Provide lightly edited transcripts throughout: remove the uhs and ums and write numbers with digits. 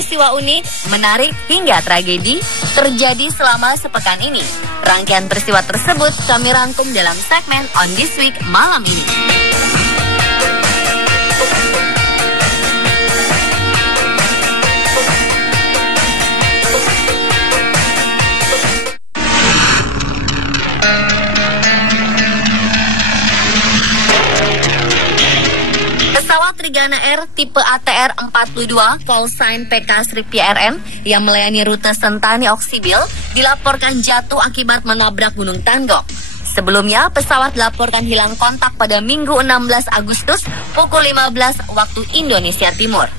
peristiwa unik, menarik, hingga tragedi terjadi selama sepekan ini. Rangkaian peristiwa tersebut kami rangkum dalam segmen On This Week malam ini. Pesawat Trigana Air tipe ATR 42 call sign PK-PRN yang melayani rute Sentani Oksibil dilaporkan jatuh akibat menabrak Gunung Tanggok. Sebelumnya, pesawat dilaporkan hilang kontak pada Minggu 16 Agustus pukul 15 waktu Indonesia Timur.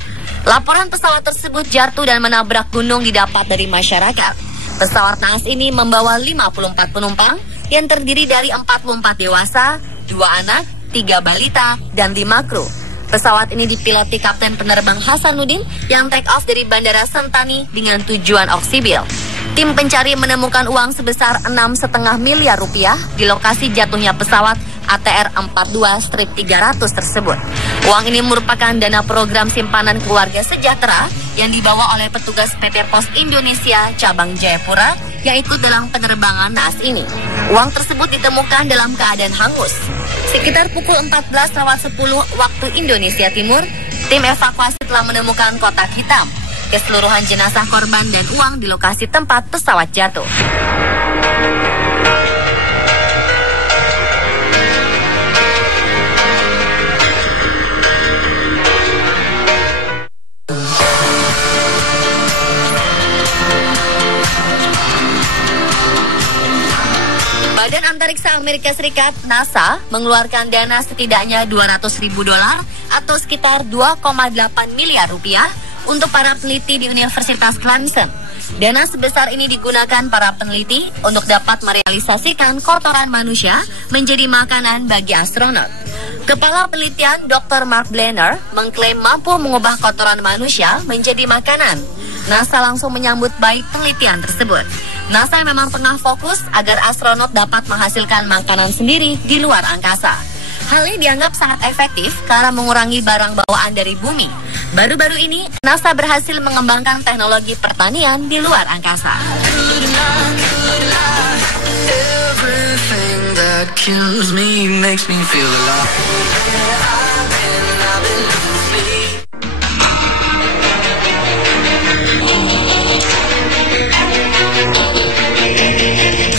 Laporan pesawat tersebut jatuh dan menabrak gunung didapat dari masyarakat. Pesawat naas ini membawa 54 penumpang yang terdiri dari 44 dewasa, 2 anak, 3 balita, dan 5 kru. Pesawat ini dipiloti Kapten Penerbang Hasanuddin yang take off dari Bandara Sentani dengan tujuan Oksibil. Tim pencari menemukan uang sebesar 6,5 miliar rupiah di lokasi jatuhnya pesawat ATR 42-300 tersebut. Uang ini merupakan dana program simpanan keluarga sejahtera yang dibawa oleh petugas PT Pos Indonesia Cabang Jayapura yang ikut dalam penerbangan naas ini. Uang tersebut ditemukan dalam keadaan hangus. Sekitar pukul 14.10 waktu Indonesia Timur, tim evakuasi telah menemukan kotak hitam, keseluruhan jenazah korban dan uang di lokasi tempat pesawat jatuh. Badan Antariksa Amerika Serikat (NASA) mengeluarkan dana setidaknya $200.000 atau sekitar 2,8 miliar rupiah untuk para peneliti di Universitas Clemson. Dana sebesar ini digunakan para peneliti untuk dapat merealisasikan kotoran manusia menjadi makanan bagi astronot. Kepala penelitian Dr. Mark Blenner mengklaim mampu mengubah kotoran manusia menjadi makanan. NASA langsung menyambut baik penelitian tersebut. NASA memang tengah fokus agar astronot dapat menghasilkan makanan sendiri di luar angkasa. Hal ini dianggap sangat efektif karena mengurangi barang bawaan dari bumi. Baru-baru ini, NASA berhasil mengembangkan teknologi pertanian di luar angkasa.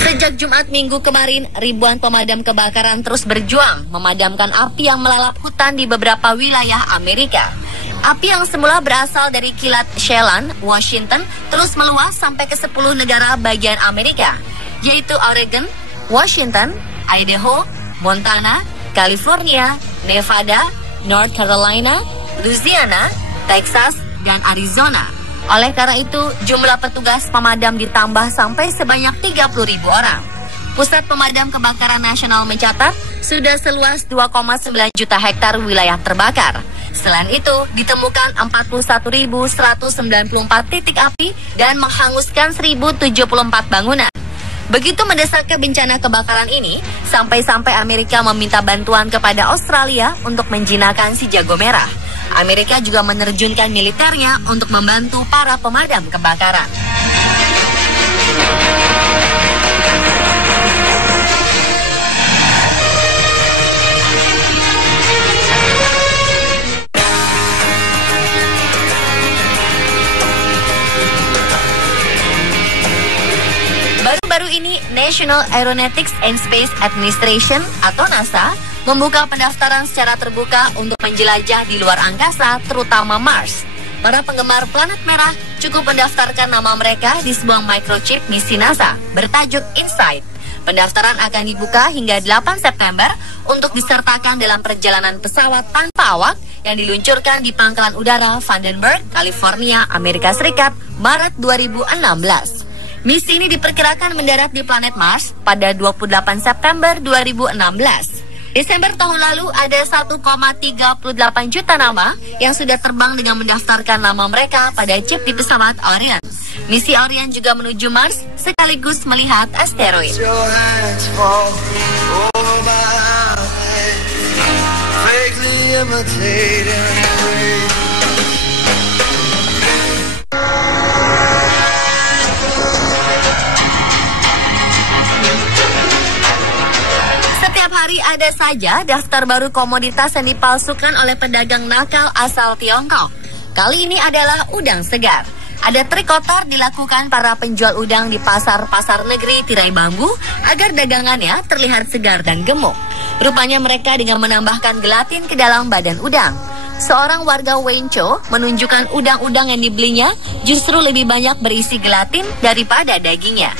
Sejak Jumat Minggu kemarin, ribuan pemadam kebakaran terus berjuang memadamkan api yang melalap hutan di beberapa wilayah Amerika. Api yang semula berasal dari kilat Chelan, Washington, terus meluas sampai ke 10 negara bagian Amerika, yaitu Oregon, Washington, Idaho, Montana, California, Nevada, North Carolina, Louisiana, Texas, dan Arizona. Oleh karena itu, jumlah petugas pemadam ditambah sampai sebanyak 30.000 orang. Pusat Pemadam Kebakaran Nasional mencatat sudah seluas 2,9 juta hektar wilayah terbakar. Selain itu, ditemukan 41.194 titik api dan menghanguskan 1.074 bangunan. Begitu mendesaknya bencana kebakaran ini, sampai-sampai Amerika meminta bantuan kepada Australia untuk menjinakkan si jago merah. Amerika juga menerjunkan militernya untuk membantu para pemadam kebakaran. Baru-baru ini, National Aeronautics and Space Administration atau NASA membuka pendaftaran secara terbuka untuk menjelajah di luar angkasa, terutama Mars. Para penggemar planet merah cukup mendaftarkan nama mereka di sebuah microchip misi NASA bertajuk InSight. Pendaftaran akan dibuka hingga 8 September untuk disertakan dalam perjalanan pesawat tanpa awak yang diluncurkan di Pangkalan Udara Vandenberg, California, Amerika Serikat, Maret 2016. Misi ini diperkirakan mendarat di planet Mars pada 28 September 2016. Desember tahun lalu ada 1,38 juta nama yang sudah terbang dengan mendaftarkan nama mereka pada chip di pesawat Orion. Misi Orion juga menuju Mars sekaligus melihat asteroid. hari ada saja daftar baru komoditas yang dipalsukan oleh pedagang nakal asal Tiongkok. Kali ini adalah udang segar. Ada trik kotor dilakukan para penjual udang di pasar-pasar negeri tirai bambu agar dagangannya terlihat segar dan gemuk. Rupanya mereka dengan menambahkan gelatin ke dalam badan udang. Seorang warga Wencho menunjukkan udang-udang yang dibelinya justru lebih banyak berisi gelatin daripada dagingnya.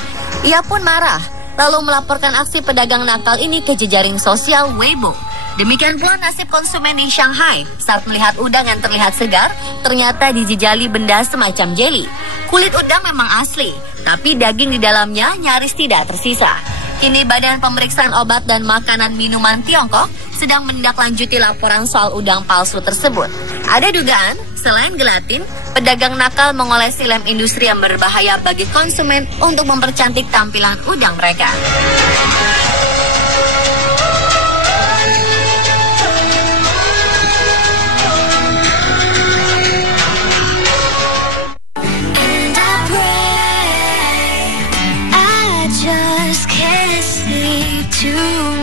Ia pun marah, lalu melaporkan aksi pedagang nakal ini ke jejaring sosial Weibo. Demikian pula nasib konsumen di Shanghai saat melihat udang yang terlihat segar, ternyata dijejali benda semacam jeli. Kulit udang memang asli, tapi daging di dalamnya nyaris tidak tersisa. Kini Badan Pemeriksaan Obat dan Makanan Minuman Tiongkok sedang menindaklanjuti laporan soal udang palsu tersebut. Ada dugaan, selain gelatin, pedagang nakal mengolesi lem industri yang berbahaya bagi konsumen untuk mempercantik tampilan udang mereka.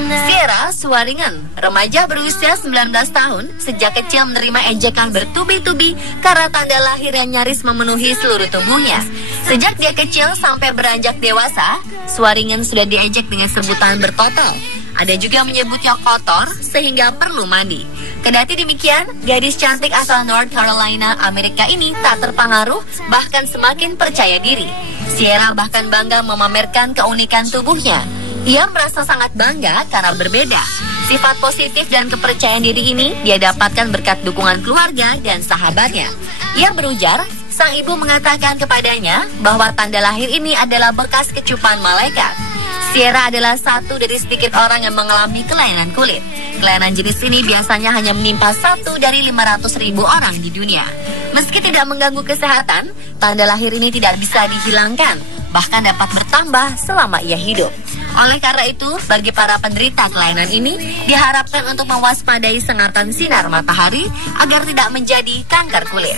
Sierra Swaringen, remaja berusia 19 tahun, sejak kecil menerima ejekan bertubi-tubi karena tanda lahir yang nyaris memenuhi seluruh tubuhnya. Sejak dia kecil sampai beranjak dewasa, Swaringen sudah diejek dengan sebutan bertotol. Ada juga menyebutnya kotor sehingga perlu mandi. Kendati demikian, gadis cantik asal North Carolina, Amerika ini tak terpengaruh, bahkan semakin percaya diri. Sierra bahkan bangga memamerkan keunikan tubuhnya. Ia merasa sangat bangga karena berbeda. Sifat positif dan kepercayaan diri ini dia dapatkan berkat dukungan keluarga dan sahabatnya. Ia berujar, sang ibu mengatakan kepadanya bahwa tanda lahir ini adalah bekas kecupan malaikat. Sierra adalah satu dari sedikit orang yang mengalami kelainan kulit. Kelainan jenis ini biasanya hanya menimpa 1 dari 500.000 orang di dunia. Meski tidak mengganggu kesehatan, tanda lahir ini tidak bisa dihilangkan, bahkan dapat bertambah selama ia hidup. Oleh karena itu, bagi para penderita kelainan ini, diharapkan untuk mewaspadai sengatan sinar matahari agar tidak menjadi kanker kulit.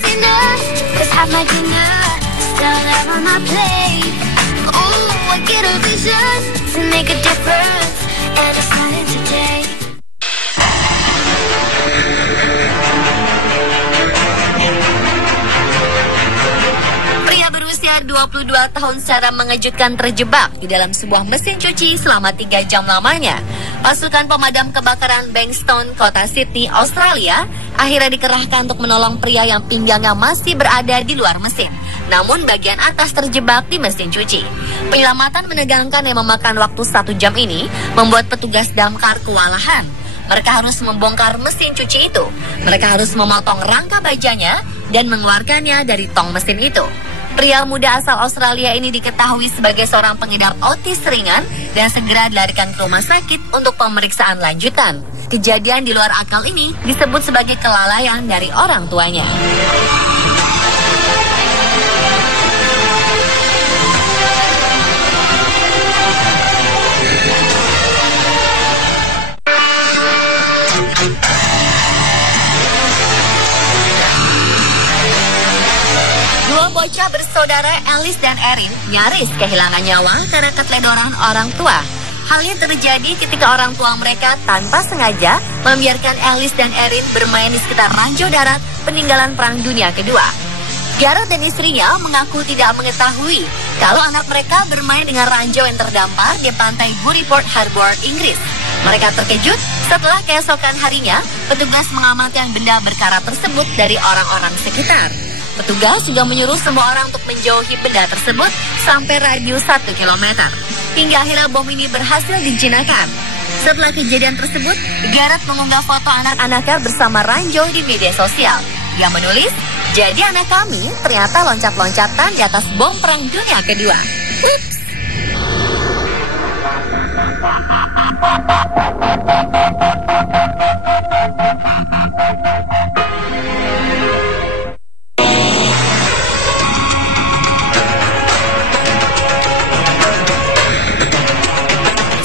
Pria berusia 22 tahun secara mengejutkan terjebak di dalam sebuah mesin cuci selama 3 jam lamanya. Pasukan pemadam kebakaran Bankstown, kota Sydney, Australia, akhirnya dikerahkan untuk menolong pria yang pinggangnya masih berada di luar mesin, namun bagian atas terjebak di mesin cuci. Penyelamatan menegangkan yang memakan waktu 1 jam ini membuat petugas damkar kewalahan. Mereka harus membongkar mesin cuci itu. Mereka harus memotong rangka bajanya dan mengeluarkannya dari tong mesin itu. Pria muda asal Australia ini diketahui sebagai seorang pengidap autis ringan dan segera dilarikan ke rumah sakit untuk pemeriksaan lanjutan. Kejadian di luar akal ini disebut sebagai kelalaian dari orang tuanya. Bocah bersaudara Alice dan Erin nyaris kehilangan nyawa karena keteledoran orang tua. Hal ini terjadi ketika orang tua mereka tanpa sengaja membiarkan Alice dan Erin bermain di sekitar ranjau darat peninggalan Perang Dunia Kedua. Gareth dan istrinya mengaku tidak mengetahui kalau anak mereka bermain dengan ranjau yang terdampar di pantai Buryport Harbour, Inggris. Mereka terkejut setelah keesokan harinya petugas mengamankan benda berkarat tersebut dari orang-orang sekitar. Petugas juga menyuruh semua orang untuk menjauhi benda tersebut sampai radius 1 km. Hingga akhirnya bom ini berhasil dijinakan. Setelah kejadian tersebut, Gareth mengunggah foto anak-anaknya bersama ranjau di media sosial. Dia menulis, "Jadi anak kami ternyata loncat-loncatan di atas bom Perang Dunia Kedua. Ups."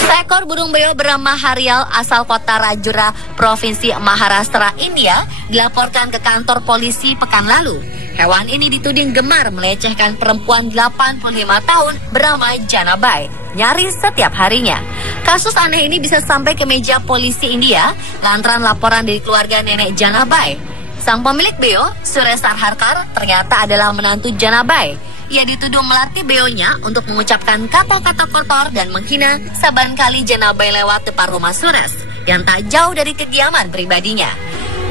Seekor burung beo bernama Harial asal kota Rajura, Provinsi Maharashtra, India, dilaporkan ke kantor polisi pekan lalu. Hewan ini dituding gemar melecehkan perempuan 85 tahun bernama Janabai nyaris setiap harinya. Kasus aneh ini bisa sampai ke meja polisi India lantaran laporan dari keluarga nenek Janabai. Sang pemilik beo, Suresh Sarharkar, ternyata adalah menantu Janabai. Ia dituduh melatih beonya untuk mengucapkan kata-kata kotor dan menghina saban kali Janabai lewat depan rumah Suresh yang tak jauh dari kediaman pribadinya.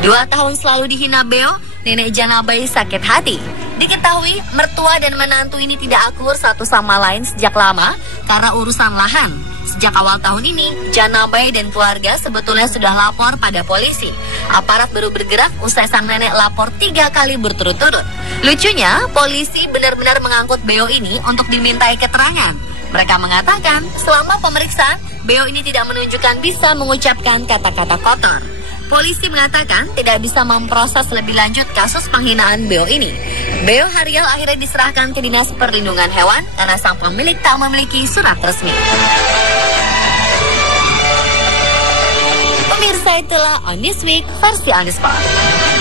2 tahun selalu dihina beo, nenek Janabai sakit hati. Diketahui mertua dan menantu ini tidak akur satu sama lain sejak lama karena urusan lahan. Sejak awal tahun ini, Janabai dan keluarga sebetulnya sudah lapor pada polisi. Aparat baru bergerak usai sang nenek lapor 3 kali berturut-turut. Lucunya, polisi benar-benar mengangkut beo ini untuk dimintai keterangan. Mereka mengatakan, selama pemeriksaan, beo ini tidak menunjukkan bisa mengucapkan kata-kata kotor. Polisi mengatakan tidak bisa memproses lebih lanjut kasus penghinaan beo ini. Beo Harial akhirnya diserahkan ke Dinas Perlindungan Hewan karena sang pemilik tak memiliki surat resmi. Pemirsa, itulah On This Week versi On The Spot.